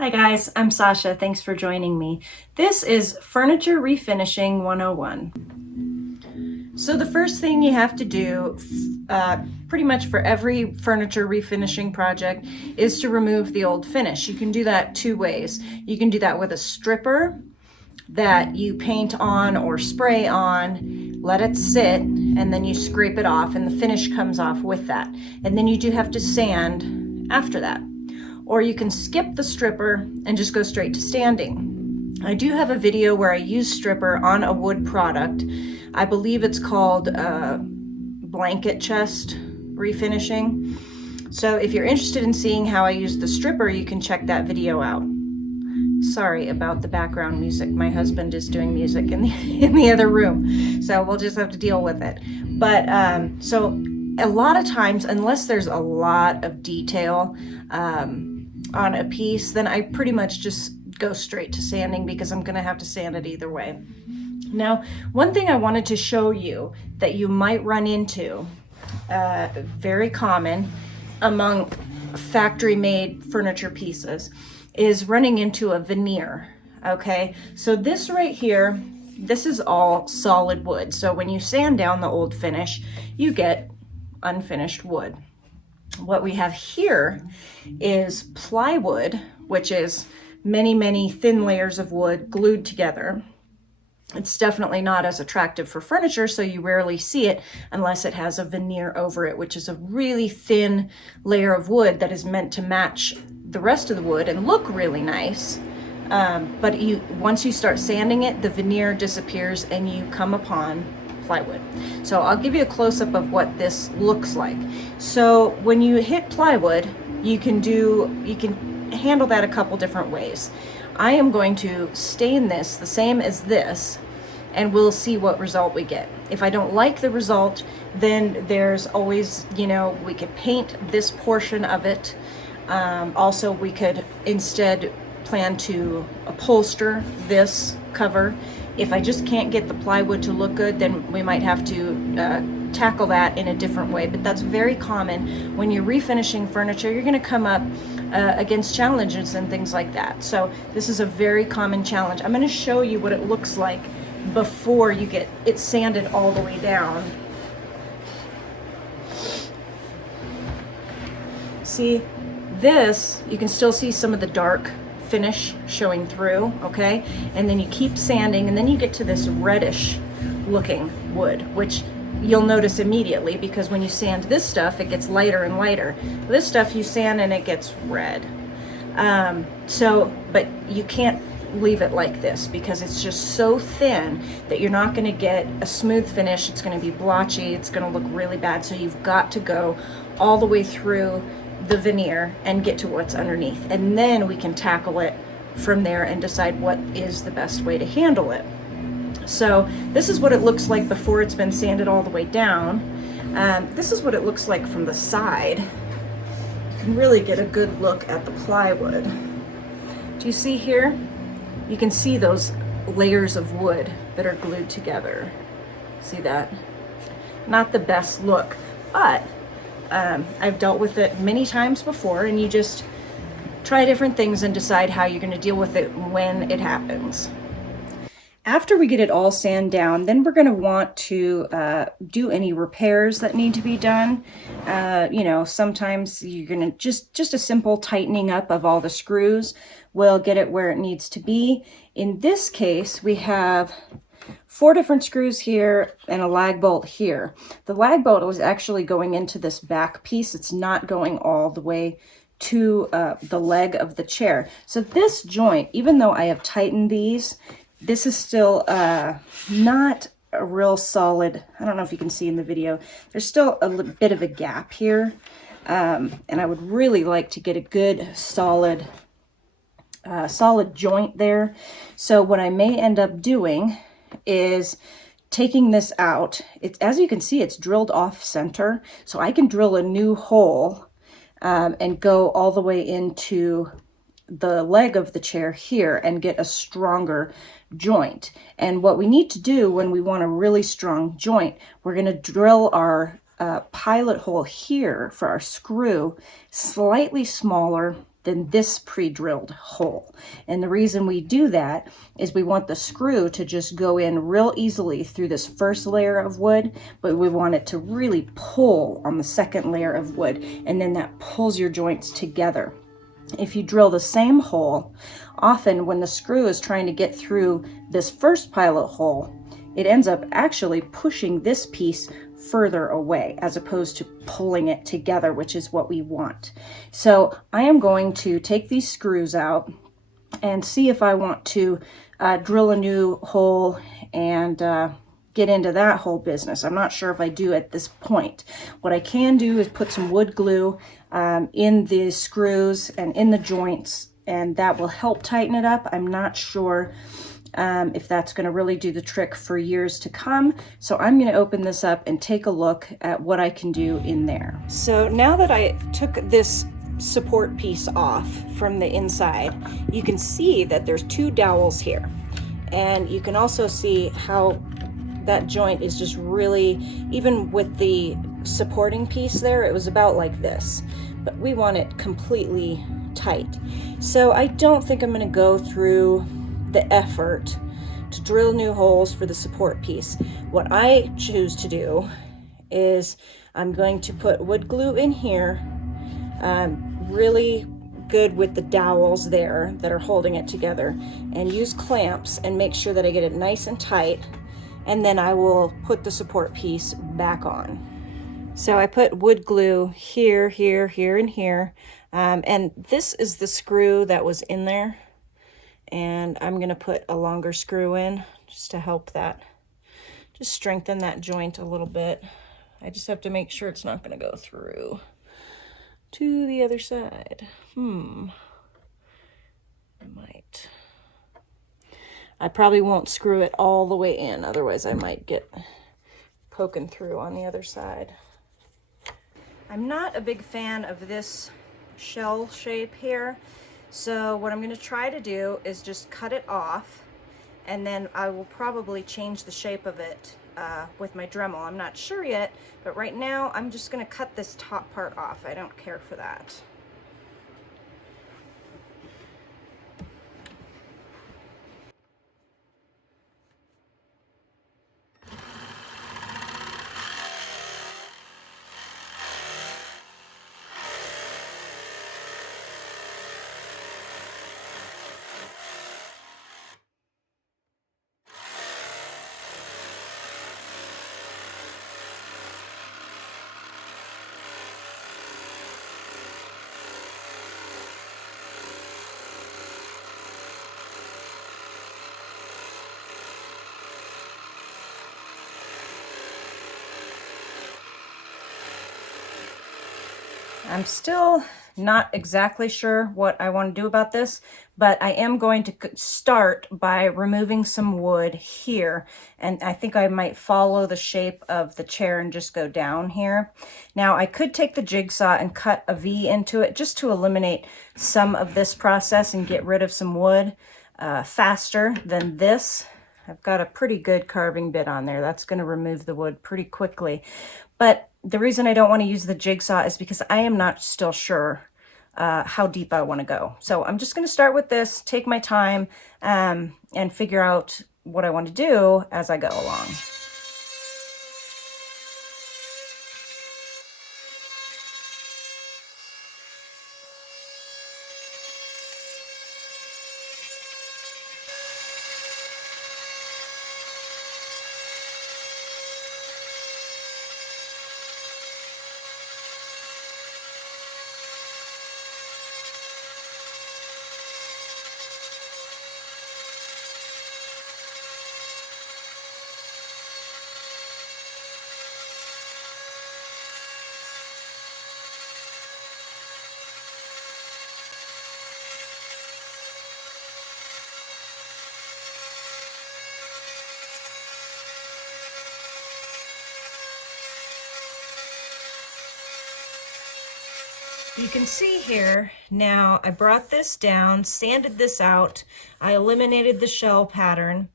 Hi guys, I'm Sasha. Thanks for joining me. This is Furniture Refinishing 101. So the first thing you have to do, pretty much for every furniture refinishing project, is to remove the old finish. You can do that two ways. You can do that with a stripper that you paint on or spray on, let it sit, and then you scrape it off and the finish comes off with that. And then you do have to sand after that. Or you can skip the stripper and just go straight to sanding. I do have a video where I use stripper on a wood product. I believe it's called blanket chest refinishing. So if you're interested in seeing how I use the stripper, you can check that video out. Sorry about the background music. My husband is doing music in the other room, so we'll just have to deal with it. But so a lot of times, unless there's a lot of detail on a piece, then I pretty much just go straight to sanding because I'm gonna have to sand it either way. Now, one thing I wanted to show you that you might run into, very common among factory-made furniture pieces, is running into a veneer. Okay, so this right here, this is all solid wood. So when you sand down the old finish, you get unfinished wood. What we have here is plywood, which is many thin layers of wood glued together. It's definitely not as attractive for furniture, so you rarely see it unless it has a veneer over it, which is a really thin layer of wood that is meant to match the rest of the wood and look really nice. But once you start sanding it, the veneer disappears and you come upon plywood. So I'll give you a close-up of what this looks like. So when you hit plywood, you can handle that a couple different ways. I am going to stain this the same as this, and we'll see what result we get. If I don't like the result, then there's always, we could paint this portion of it. Also, we could instead plan to upholster this cover. If I just can't get the plywood to look good, then we might have to tackle that in a different way. But that's very common. When you're refinishing furniture, you're gonna come up against challenges and things like that. So this is a very common challenge. I'm gonna show you what it looks like before you get it sanded all the way down. See, this, you can still see some of the dark finish showing through, okay? And then you keep sanding, and then you get to this reddish looking wood, which you'll notice immediately because when you sand this stuff, it gets lighter and lighter. This stuff you sand and it gets red. But you can't leave it like this because it's just so thin that you're not gonna get a smooth finish. It's gonna be blotchy, it's gonna look really bad. So you've got to go all the way through the veneer and get to what's underneath, and then we can tackle it from there and decide what is the best way to handle it. So this is what it looks like before it's been sanded all the way down. This is what it looks like from the side. You can really get a good look at the plywood. Do you see here? You can see those layers of wood that are glued together. See that? Not the best look, but I've dealt with it many times before, and you just try different things and decide how you're going to deal with it when it happens. After we get it all sanded down, then we're going to want to do any repairs that need to be done. Sometimes you're going to just a simple tightening up of all the screws will get it where it needs to be. In this case, we have 4 different screws here and a lag bolt here. The lag bolt was actually going into this back piece. It's not going all the way to the leg of the chair. So this joint, even though I have tightened these, this is still not a real solid. I don't know if you can see in the video. There's still a bit of a gap here. And I would really like to get a good solid joint there. So what I may end up doing is taking this out. It's, as you can see, it's drilled off center, so I can drill a new hole and go all the way into the leg of the chair here and get a stronger joint. And what we need to do when we want a really strong joint, we're going to drill our pilot hole here for our screw slightly smaller than this pre-drilled hole. And the reason we do that is we want the screw to just go in real easily through this first layer of wood, but we want it to really pull on the second layer of wood, and then that pulls your joints together. If you drill the same hole, often when the screw is trying to get through this first pilot hole, it ends up actually pushing this piece further away as opposed to pulling it together, which is what we want. So I am going to take these screws out and see if I want to drill a new hole and get into that whole business. I'm not sure if I do at this point. What I can do is put some wood glue in the screws and in the joints, and that will help tighten it up. I'm not sure if that's going to really do the trick for years to come. So I'm going to open this up and take a look at what I can do in there. So now that I took this support piece off from the inside, you can see that there's two dowels here. And you can also see how that joint is just really, even with the supporting piece there, it was about like this. But we want it completely tight. So I don't think I'm going to go through the effort to drill new holes for the support piece. What I choose to do is I'm going to put wood glue in here, really good with the dowels there that are holding it together, and use clamps and make sure that I get it nice and tight, and then I will put the support piece back on. So I put wood glue here, here, here, and here, and this is the screw that was in there. And I'm going to put a longer screw in just to help that, just strengthen that joint a little bit. I just have to make sure it's not going to go through to the other side. It might. I probably won't screw it all the way in, otherwise I might get poking through on the other side. I'm not a big fan of this shell shape here. So what I'm going to try to do is just cut it off, and then I will probably change the shape of it with my Dremel. I'm not sure yet, but right now I'm just going to cut this top part off. I don't care for that. I'm still not exactly sure what I want to do about this, but I am going to start by removing some wood here, and I think I might follow the shape of the chair and just go down here. Now I could take the jigsaw and cut a V into it just to eliminate some of this process and get rid of some wood faster than this. I've got a pretty good carving bit on there. That's going to remove the wood pretty quickly. But the reason I don't want to use the jigsaw is because I am not still sure how deep I want to go. So I'm just going to start with this, take my time, and figure out what I want to do as I go along. You can see here now I brought this down, sanded this out, I eliminated the shell pattern,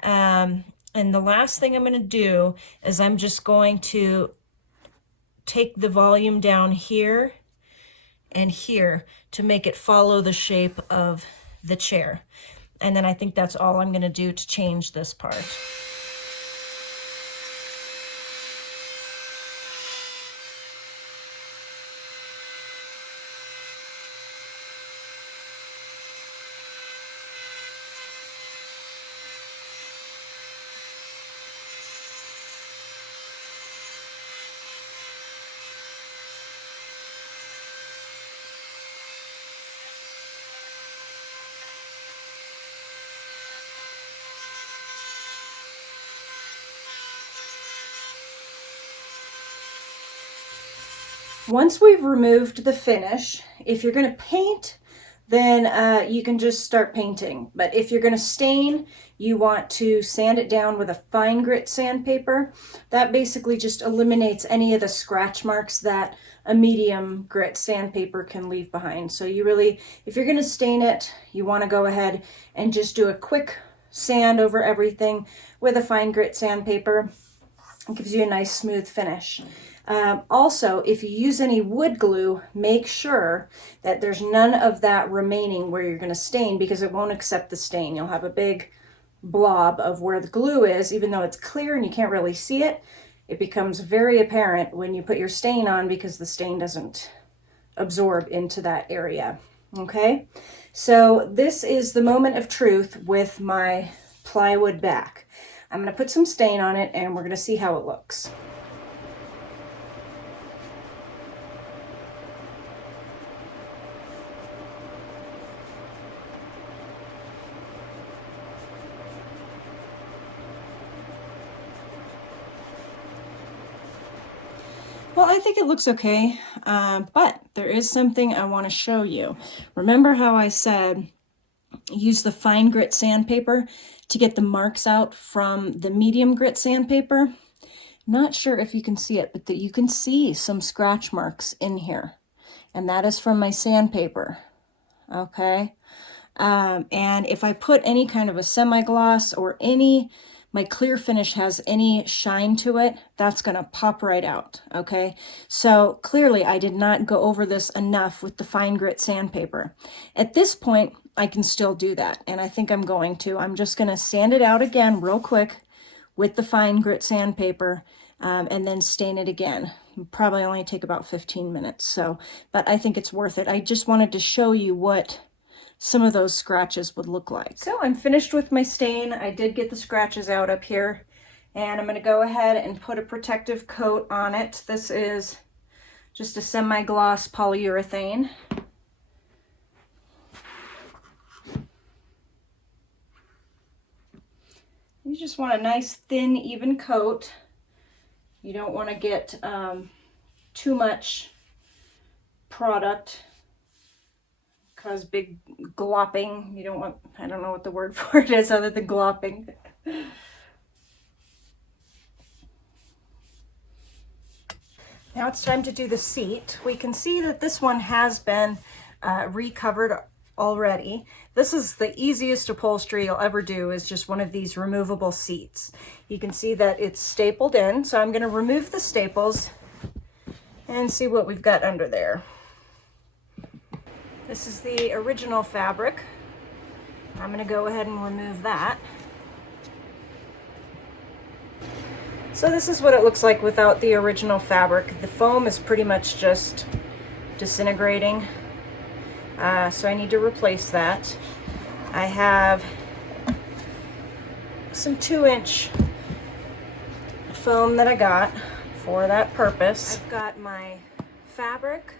and the last thing I'm going to do is I'm just going to take the volume down here and here to make it follow the shape of the chair. And then I think that's all I'm going to do to change this part. Once we've removed the finish, if you're going to paint, then you can just start painting. But if you're going to stain, you want to sand it down with a fine grit sandpaper. That basically just eliminates any of the scratch marks that a medium grit sandpaper can leave behind. So you really, if you're going to stain it, you want to go ahead and just do a quick sand over everything with a fine grit sandpaper. It gives you a nice smooth finish. Also, if you use any wood glue, make sure that there's none of that remaining where you're going to stain, because it won't accept the stain. You'll have a big blob of where the glue is, even though it's clear and you can't really see it. It becomes very apparent when you put your stain on because the stain doesn't absorb into that area. Okay, so this is the moment of truth with my plywood back. I'm going to put some stain on it and we're going to see how it looks. Well, I think it looks okay, but there is something I want to show you. Remember how I said use the fine grit sandpaper to get the marks out from the medium grit sandpaper? Not sure if you can see it, but you can see some scratch marks in here, and that is from my sandpaper, okay? And if I put any kind of a semi-gloss or my clear finish has any shine to it, that's going to pop right out, okay? So clearly I did not go over this enough with the fine grit sandpaper. At this point, I can still do that, and I think I'm going to. I'm just going to sand it out again real quick with the fine grit sandpaper, and then stain it again. Probably only take about 15 minutes, so, but I think it's worth it. I just wanted to show you what some of those scratches would look like. So I'm finished with my stain. I did get the scratches out up here, and I'm going to go ahead and put a protective coat on it. This is just a semi-gloss polyurethane. You just want a nice thin even coat. You don't want to get too much product, cause big glopping. You don't want, I don't know what the word for it is other than glopping. Now it's time to do the seat. We can see that this one has been recovered already. This is the easiest upholstery you'll ever do, is just one of these removable seats. You can see that it's stapled in, so I'm going to remove the staples and see what we've got under there. This is the original fabric. I'm going to go ahead and remove that. So this is what it looks like without the original fabric. The foam is pretty much just disintegrating. So I need to replace that. I have some 2-inch foam that I got for that purpose. I've got my fabric,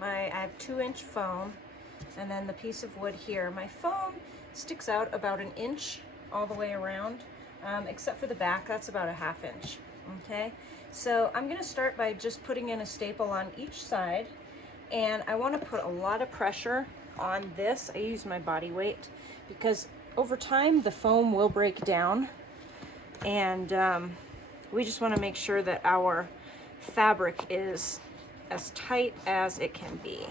I have 2-inch foam, and then the piece of wood here. My foam sticks out about 1 inch all the way around, except for the back, that's about a 1/2 inch. Okay, so I'm going to start by just putting in a staple on each side, and I want to put a lot of pressure on this. I use my body weight because over time the foam will break down, and we just want to make sure that our fabric is as tight as it can be.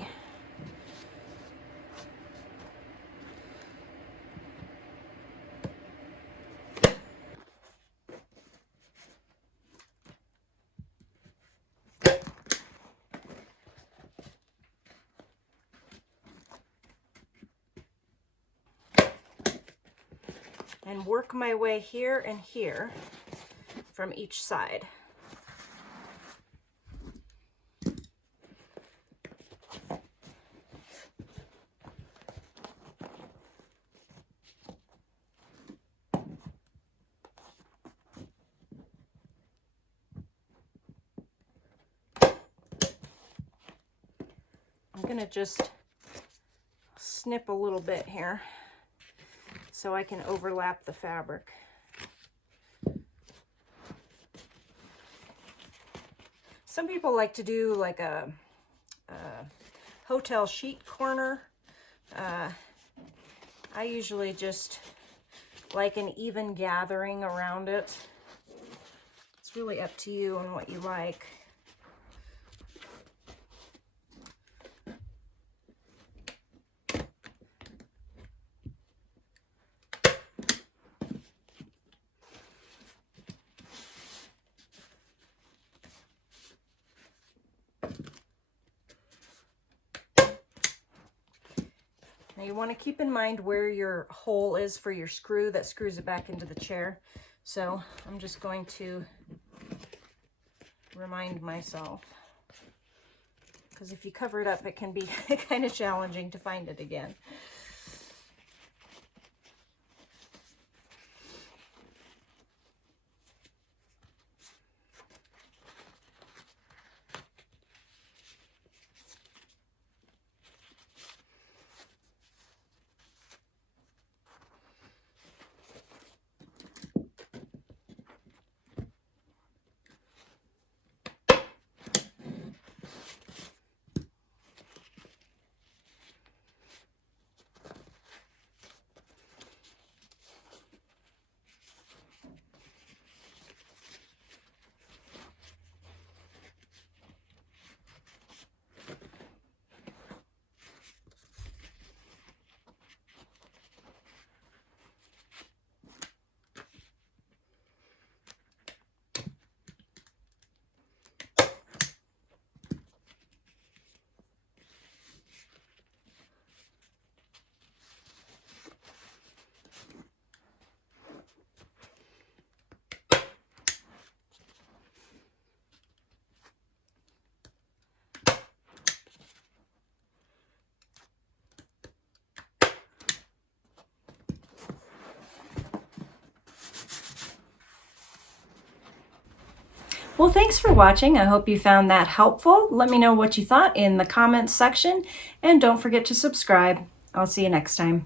and work my way here and here from each side. I'm going to just snip a little bit here so I can overlap the fabric. Some people like to do like a hotel sheet corner. I usually just like an even gathering around it. It's really up to you and what you like. Now you want to keep in mind where your hole is for your screw that screws it back into the chair. So I'm just going to remind myself, because if you cover it up, it can be kind of challenging to find it again. Well, thanks for watching. I hope you found that helpful. Let me know what you thought in the comments section, and don't forget to subscribe. I'll see you next time.